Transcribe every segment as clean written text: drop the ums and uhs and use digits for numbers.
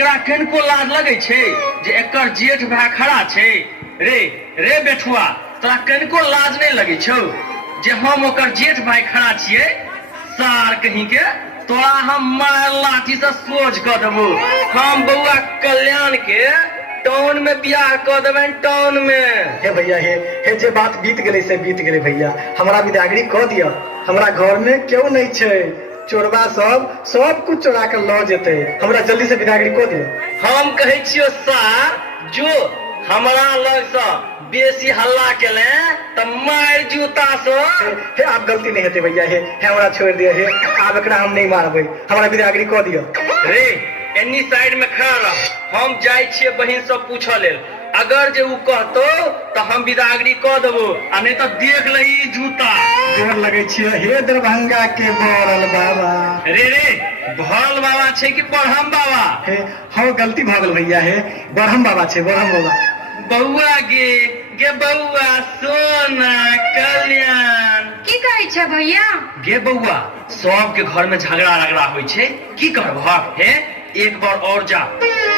एकरा कनको लाज लगे छे जे एकर जेठ भाई खड़ा छे। रे रे बेठुआ, तोरा कनको लाज नहीं लगे छौ जे हम ओकर जेठ भाई खड़ा छिए? सार कहीं के तोरा हम मार लाठी से सोच कर देबो। हम बउआ कल्याण के टाउन में बियाह कर देबे, टाउन में। हे भैया हे जे बात बीत गए से बीत गए भैया, हमारा विदागरी कह दिया। हमारा घर में क्यों नहीं छे, चोरबा सब कुछ चोरा कर लो जेते। हमरा जल्दी से विदागरी कह दियो। हम कहे छियो सार, जो हमारा लग से बेसी हल्ला केले त मार जूता से। हे आप गलती नहीं हेते भैया, हे हमरा छोड़ दिया। हे आप एकरा हम नहीं मारबे, हमारा विदागरी कह दियो। रे एनी साइड में खड़ा रह, हम जाय छिए बहिन से पूछे लेल। अगर जे उ कहतो तो हम विदागरी कह देबो, आ नहीं तो देख लही जूता। जोर लगे छिए। हे दरभंगा के बरल बाबा। रे रे भरल बाबा छे कि बरहम बाबा? हे हो गलती भ गेल भैया, हे बरहम बाबा छे, बरहम बाबा। बउआ गे बउआ सोना कल्याण। की कहै छै भैया? गे बउआ, सबके घर में झगड़ा रगड़ा होइ छे, की करबह? हे एक बार और जा,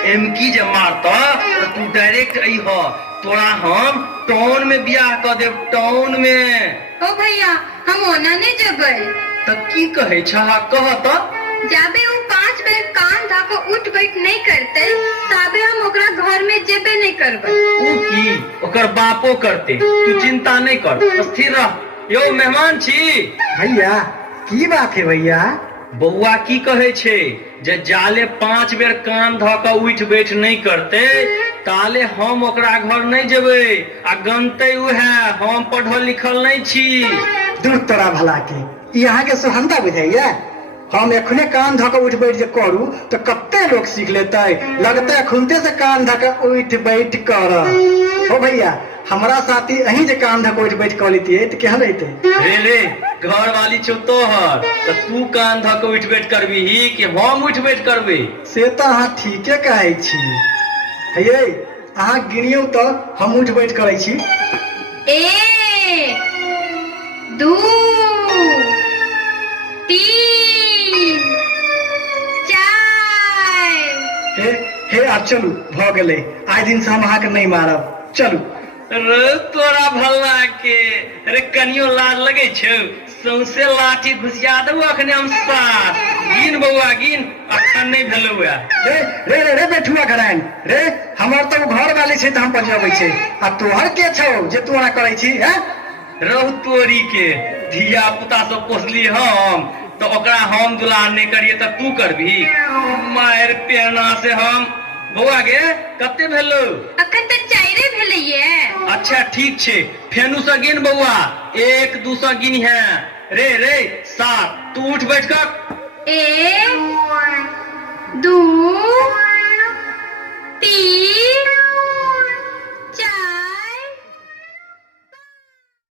एमकी जे मारता तो तू डायरेक्ट अइह। तोरा हम टाउन में बियाह कर देब, टाउन में। ओ भैया, हम ओना नहीं जेबै। तो की कहे छहा, कह तो। जाबे वो 5 बेर कान धाको उठ बैठ नहीं करते, ताबे हम ओकरा घर में जेबे नहीं करबै। उ की ओकर बापो करते, तू चिंता नहीं कर, स्थिर रह। यो मेहमान छी। भैया की बात है भैया? बउआ की कहे छे जे जाले 5 बेर कान ध के उठ बैठ नहीं करते ताले हम ओकरा घर नहीं जेबे। आ गनते उहे हम पढ़ल लिखल नहीं छी। दूर तोरा भला के यहाँ के सोहंदा बुझाइया। हम एखने कान धक उठ बैठ जे करू तो कत्ते लोग सीख लेते। लगते खुनते से कान धक उठ बैठ कर। हो भैया, हमारा साथी अही जे कान धक उठ बैठ कर लेती तो केहन रहते? रे रे घर वाली छो तोहर, तो तू कान धक उठ बैठ करबी ही कि हम उठ बैठ करबे? से तो अहाँ ठीके कहे छी। हे अहाँ गिनियो तो हम उठ बैठ करे छी। 1 2 3 4। हे आप चलू, भ गेले। आइ दिन से हम अहाँ के नहीं मारब, चलू। रे तोरा भल्ला के, रे कनियो लाज लगे छौ? सौंसे लाठी घुसिया देबो अखने हम साथ। गिन बउआ गिन, अखन नहीं भेलो हुआ। रे रे रे रे बेठुआ घरान रे, हमर तो घर वाले छे त हम बजाबै छे। आ तोहर के छौ जे तू ना करे छी? हैं रहु तोरी के, धिया पुता सब पोसली हम, तो ओकरा हम दुलार नहीं करिए तो तू करबी? मार पेना से हम। बउआ गे कते भेलो? अखन त 4 भेलैये। अच्छा ठीक छे, फेनु से गिन बउआ। 1 2 से गिन है। रे 7, तू उठ बैठ कर। 1 2